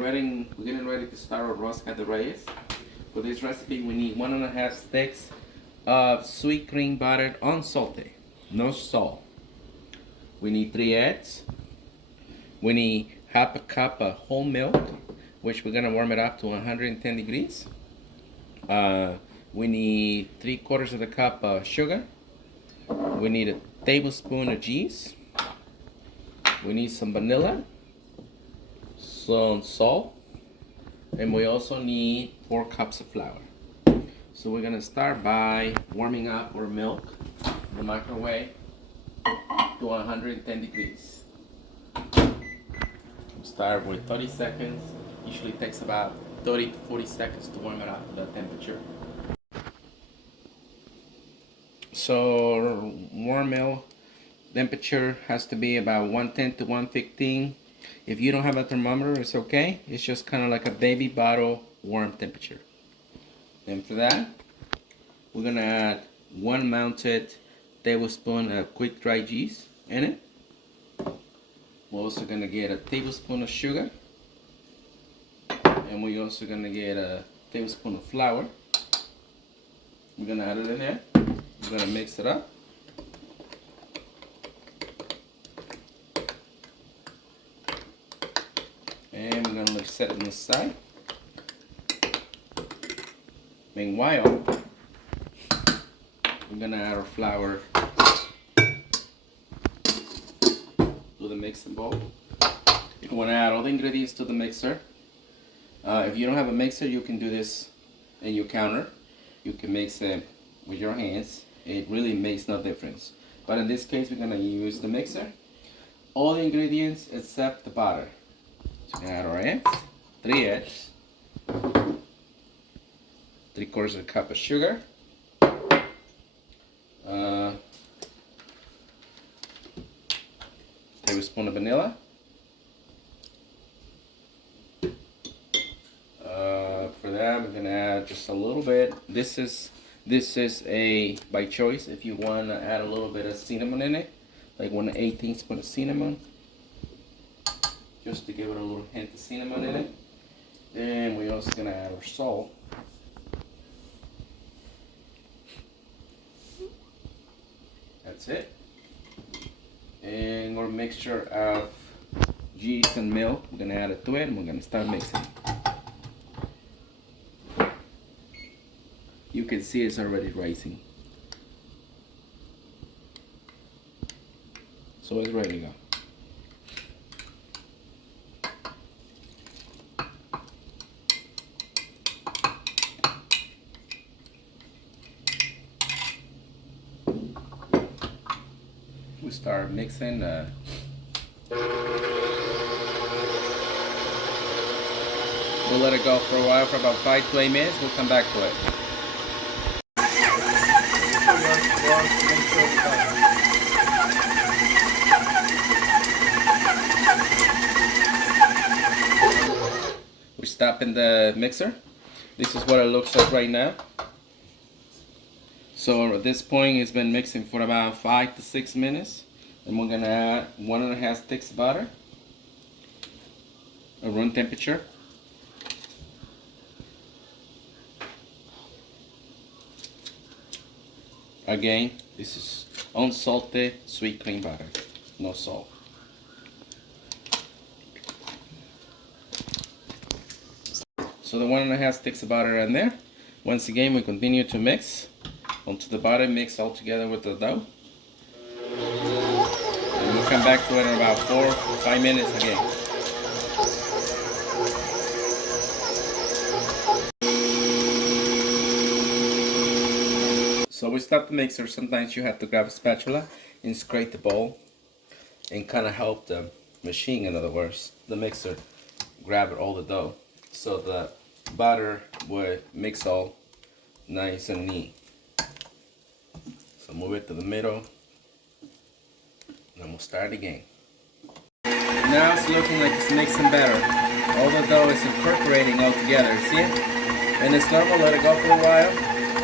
we're getting ready to start our Rosca de Reyes. For this recipe, we need 1.5 sticks of sweet cream butter unsalted, no salt. We need 3 eggs. We need half a cup of whole milk, which we're gonna warm it up to 110 degrees. We need 3/4 of a cup of sugar. We need a tablespoon of cheese. We need some vanilla, some salt, and we also need 4 cups of flour. So we're gonna start by warming up our milk in the microwave to 110 degrees. Start with 30 seconds. Usually takes about 30 to 40 seconds to warm it up to that temperature. So warm milk temperature has to be about 110 to 115. If you don't have a thermometer, it's okay. It's just kind of like a baby bottle warm temperature. And for that, we're gonna add 1 mounted tablespoon of quick dry cheese in it. We're also gonna get a tablespoon of sugar, and we're also gonna get a tablespoon of flour. We're gonna add it in there. We're gonna mix it up. And we're gonna set it on the side. Meanwhile, we're gonna add our flour to the mixing bowl. If you wanna add all the ingredients to the mixer, if you don't have a mixer, you can do this in your counter. You can mix it with your hands. It really makes no difference. But in this case, we're gonna use the mixer. All the ingredients except the butter. So we're gonna add our eggs, 3 eggs, 3/4 of a cup of sugar, tablespoon of vanilla, for that we're gonna add just a little bit. This is a by choice. If you want to add a little bit of cinnamon in it, like 1/8 teaspoon of cinnamon, just to give it a little hint of cinnamon in it. Then we're also gonna add our salt. That's it. And our mixture of cheese and milk, we're gonna add it to it, and we're gonna start mixing. You can see it's already rising. So it's ready to go. We start mixing. We'll let it go for a while, for about 5 to 8 minutes. We'll come back to it. We stop in the mixer. This is what it looks like right now. So at this point, it's been mixing for about 5 to 6 minutes. And we're gonna add 1.5 sticks of butter at room temperature. Again, this is unsalted sweet cream butter, no salt. So the 1.5 sticks of butter in there. Once again, we continue to mix until the butter mix all together with the dough. And we'll come back to it in about 4 to 5 minutes again. So we stop the mixer. Sometimes you have to grab a spatula and scrape the bowl and kind of help the machine, in other words, the mixer, grab all the dough so the butter would mix all nice and neat. So move it to the middle, and then we'll start again. Now it's looking like it's mixing better. All the dough is incorporating all together, see it? And it's normal, let it go for a while.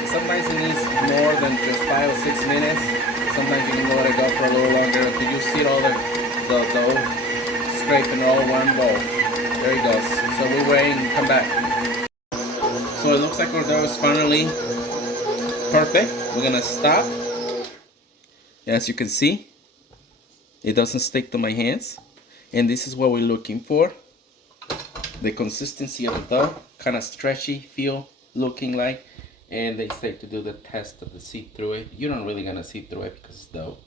Sometimes it needs more than just 5 or 6 minutes. Sometimes you can let it go for a little longer until you see all the dough scraping all one bowl. There he goes. So we're waiting to come back. So it looks like our dough is finally perfect. We're gonna stop. As you can see, it doesn't stick to my hands. And this is what we're looking for. The consistency of the dough, kind of stretchy feel looking like. And they say to do the test of the see through it. You're not really gonna see through it because it's dough.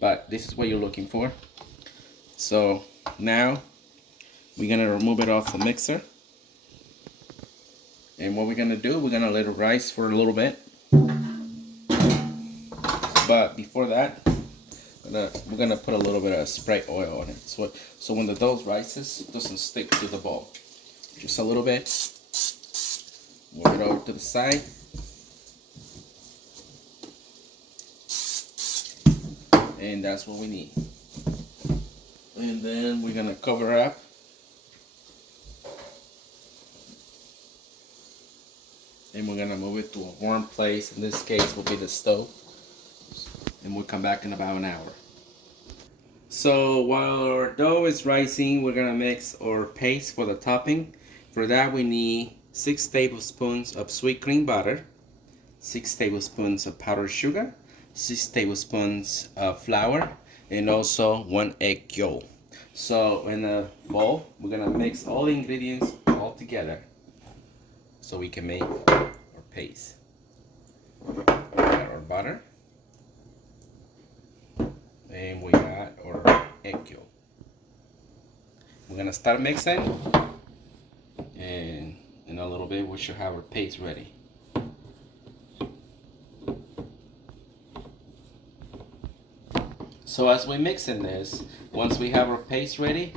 But this is what you're looking for. So now we're gonna remove it off the mixer. And what we're gonna do, we're gonna let it rise for a little bit. But before that, we're gonna put a little bit of spray oil on it. So when the dough rises, it doesn't stick to the bowl. Just a little bit. Move it over to the side. And that's what we need. And then we're gonna cover up. And we're gonna move it to a warm place. In this case will be the stove. And we'll come back in about an hour. So while our dough is rising, we're gonna mix our paste for the topping. For that we need 6 tablespoons of sweet cream butter, 6 tablespoons of powdered sugar, 6 tablespoons of flour, and also 1 egg yolk. So in a bowl, we're gonna mix all the ingredients all together so we can make our paste. We got our butter, and we got our egg yolk. We're gonna start mixing, and in a little bit we should have our paste ready. So as we mix in this, once we have our paste ready,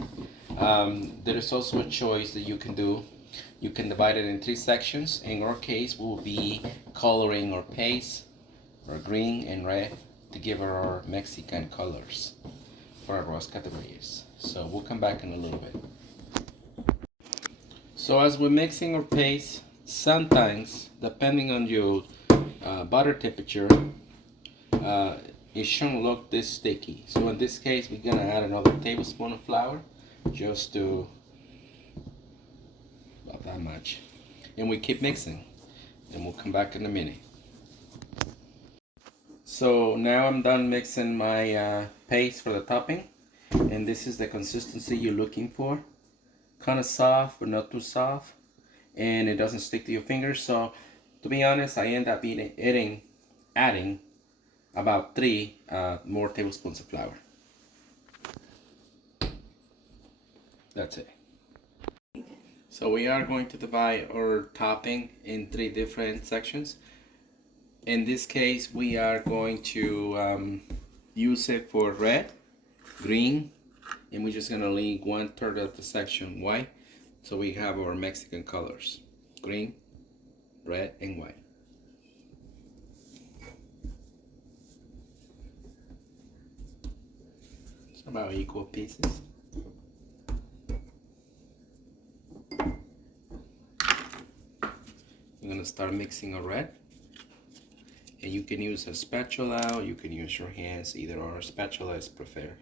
there is also a choice that you can do. You can divide it in 3 sections. In our case, we will be coloring our paste, our green and red, to give our Mexican colors for our Rosca de Reyes. So we'll come back in a little bit. So as we're mixing our paste, sometimes, depending on your butter temperature, it shouldn't look this sticky. So in this case, we're gonna add another tablespoon of flour, just to about that much, and we keep mixing. And we'll come back in a minute. So now I'm done mixing my paste for the topping, and this is the consistency you're looking for. Kind of soft, but not too soft, and it doesn't stick to your fingers. So to be honest, I end up adding about 3 more tablespoons of flour. That's it. So we are going to divide our topping in 3 different sections. In this case, we are going to use it for red, green, and we're just gonna leave 1/3 of the section white. So we have our Mexican colors, green, red, and white. It's about equal pieces. I'm gonna start mixing our red. And you can use a spatula, or you can use your hands, either or. A spatula is preferred.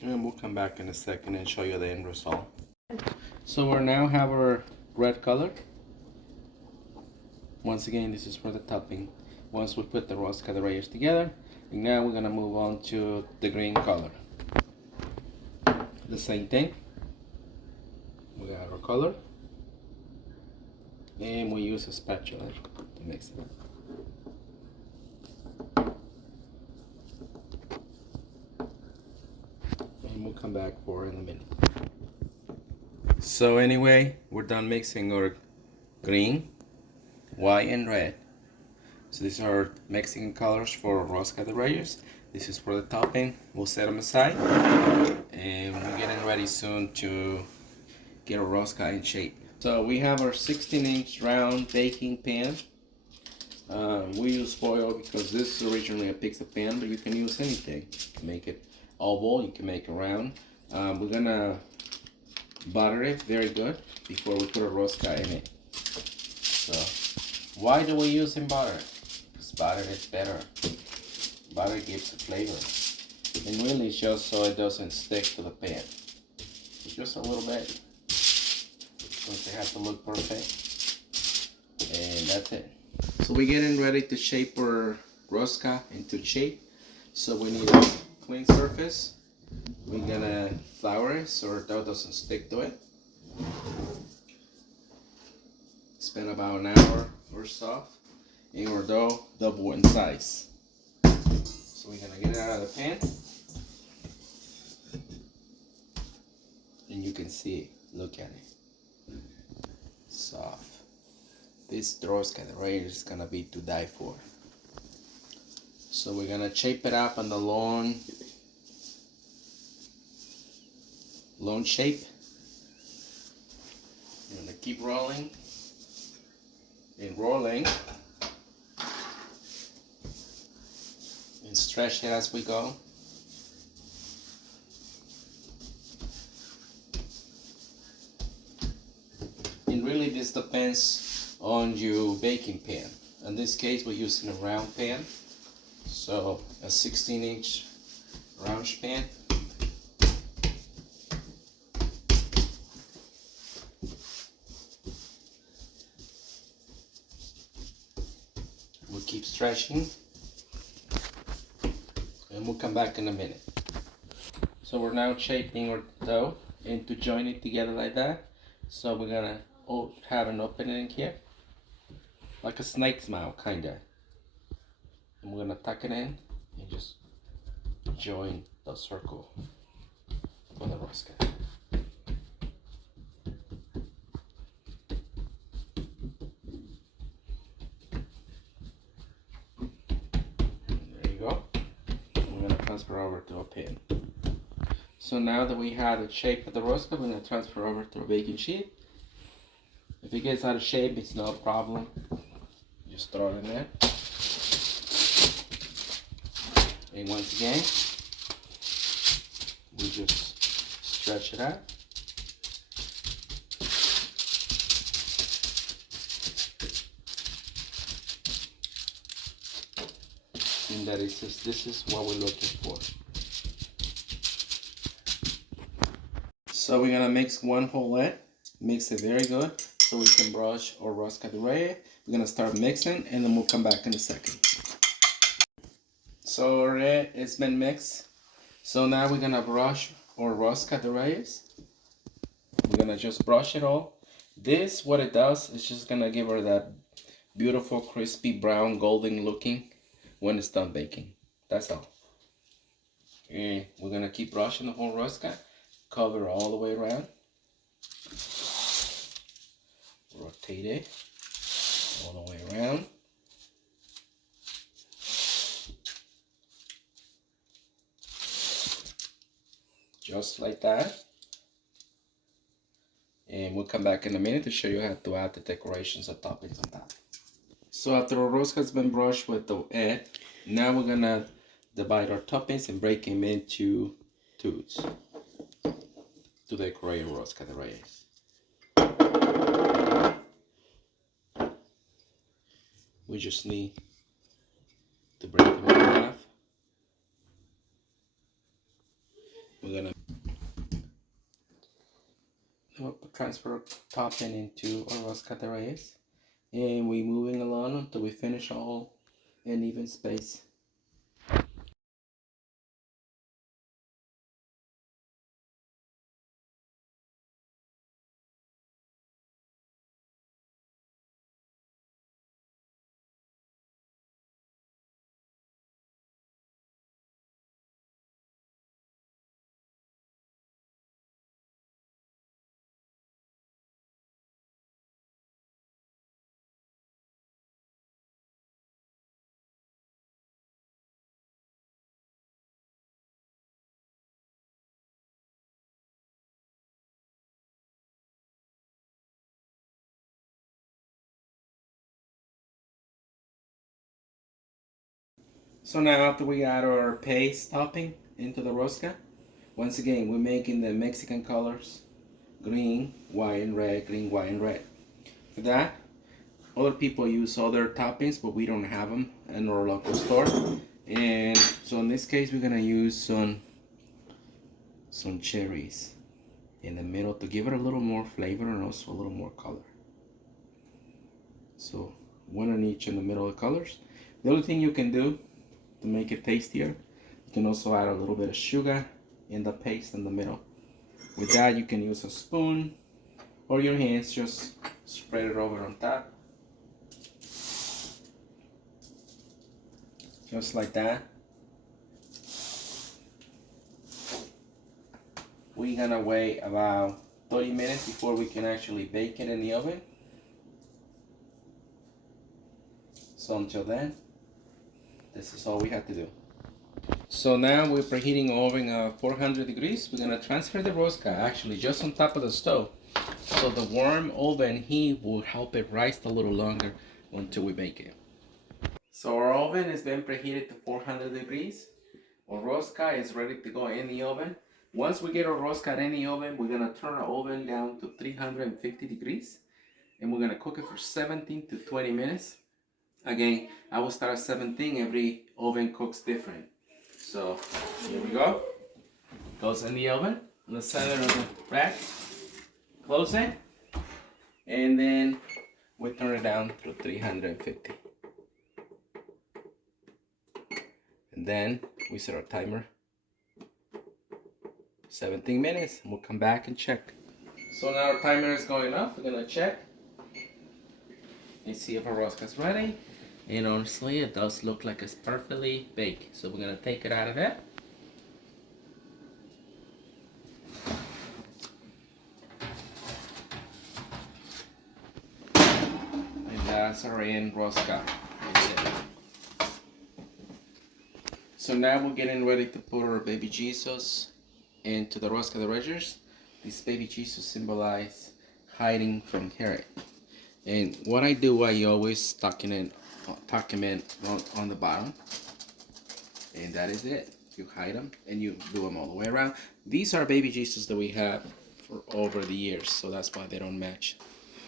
And we'll come back in a second and show you the end result. So we now have our red color. Once again, this is for the topping. Once we put the Rosca de Reyes together, and now we're gonna move on to the green color. The same thing. We got our color, and we use a spatula to mix it up. And we'll come back for in a minute. So anyway, we're done mixing our green, white, and red. So these are Mexican colors for Rosca de Reyes. This is for the topping. We'll set them aside, and we're getting ready soon to get our Rosca in shape. So we have our 16-inch round baking pan. We use foil because this is originally a pizza pan, but you can use anything. You can make it oval, you can make it round. We're gonna butter it very good before we put a rosca in it. So, why do we use butter? Because butter is better. Butter gives a flavor. And really it's just so it doesn't stick to the pan. Just a little bit. Because it has to look perfect. And that's it. So we're getting ready to shape our rosca into shape. So we need a clean surface. We're gonna flour it so our dough doesn't stick to it. Spend about an hour or so. And our dough double in size. So we're gonna get it out of the pan. And you can see it. Look at it. Soft. This Rosca de Reyes is gonna be to die for. So we're gonna shape it up on the long shape. We're gonna keep rolling and rolling and stretch it as we go. And really this depends on your baking pan. In this case we're using a round pan, so a 16-inch round pan. We'll keep stretching and we'll come back in a minute. So we're now shaping our dough and to join it together like that. So we're gonna have an opening here, like a snake's mouth kinda. And we're gonna tuck it in and just join the circle for the rosca. There you go. We're gonna transfer over to a pan. So now that we have the shape of the rosca, we're gonna transfer over to a baking sheet. If it gets out of shape, it's no problem. Just throw it in there. And once again, we just stretch it out. And that is just, this is what we're looking for. So we're gonna mix one whole egg, mix it very good so we can brush our Rosca de Reyes. We're gonna start mixing and then we'll come back in a second. So our egg has been mixed. So now we're gonna brush our Rosca de Reyes. We're gonna just brush it all. This, what it does, is just gonna give her that beautiful, crispy, brown, golden looking when it's done baking. That's all. And we're gonna keep brushing the whole Rosca. Cover all the way around. Rotate it all the way around. Just like that. And we'll come back in a minute to show you how to add the decorations and toppings on top. So after our rosca has been brushed with the egg, now we're gonna divide our toppings and break them into twos to decorate our Rosca de Reyes. We just need to break them in half. We're gonna transfer topping into our Rosca de Reyes, and we're moving along until we finish all in even space. So now after we add our paste topping into the rosca, Once again, we're making the Mexican colors. Green, white, and red. Green, white, and red. For that, other people use other toppings, but we don't have them in our local store. And so in this case, we're gonna use some cherries in the middle to give it a little more flavor and also a little more color. So one on each in the middle of the colors. The only thing you can do to make it tastier, you can also add a little bit of sugar in the paste in the middle. With that, you can use a spoon or your hands, just spread it over on top. Just like that. We're gonna wait about 30 minutes before we can actually bake it in the oven. So until then, this is all we have to do. So now we're preheating the oven at 400 degrees. We're gonna transfer the rosca actually just on top of the stove. So the warm oven heat will help it rise a little longer until we bake it. So our oven has been preheated to 400 degrees. Our rosca is ready to go in the oven. Once we get our rosca in the oven, we're gonna turn our oven down to 350 degrees. And we're gonna cook it for 17 to 20 minutes. Again, I will start at 17. Every oven cooks different. So here we go. Goes in the oven on the center of the rack. Close it. And then we turn it down to 350. And then we set our timer. 17 minutes. And we'll come back and check. So now our timer is going off. We're gonna check and see if our rosca is ready. And honestly, it does look like it's perfectly baked. So we're gonna take it out of it. And that's our end rosca. So now we're getting ready to put our baby Jesus into the Rosca de Reyes. This baby Jesus symbolize hiding from Herod. And what I do, I always tuck him in on the bottom, and that is it. You hide them and you do them all the way around. These are baby Jesus that we have for over the years, so that's why they don't match.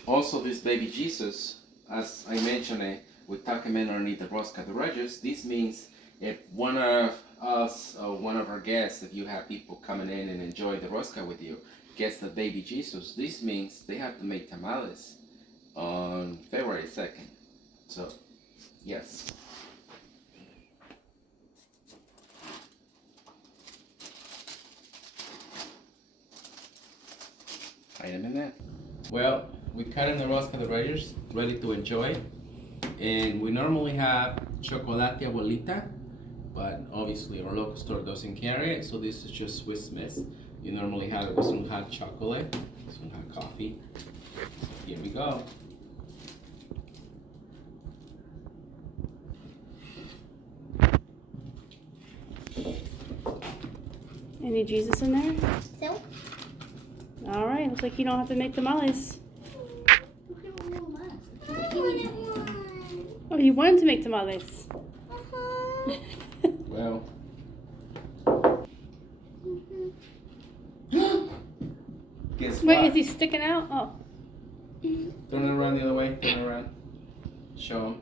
Also, this baby Jesus, as I mentioned, we tuck him in underneath the Rosca de Reyes. This means if one of us or one of our guests, if you have people coming in and enjoy the rosca with you, gets the baby Jesus, this means they have to make tamales on February 2nd. So, yes. Hide them in there. Well, we cut in the Rosca de Reyes, ready to enjoy. And we normally have chocolate abuelita, but obviously our local store doesn't carry it, so this is just Swiss Miss. You normally have it with some hot chocolate, some hot coffee. Here we go. Any Jesus in there? No. All right, looks like you don't have to make tamales. Oh, you wanted to make tamales. Well. Guess what? Wait, is he sticking out? Oh. Turn it around the other way. Turn it around. Show him.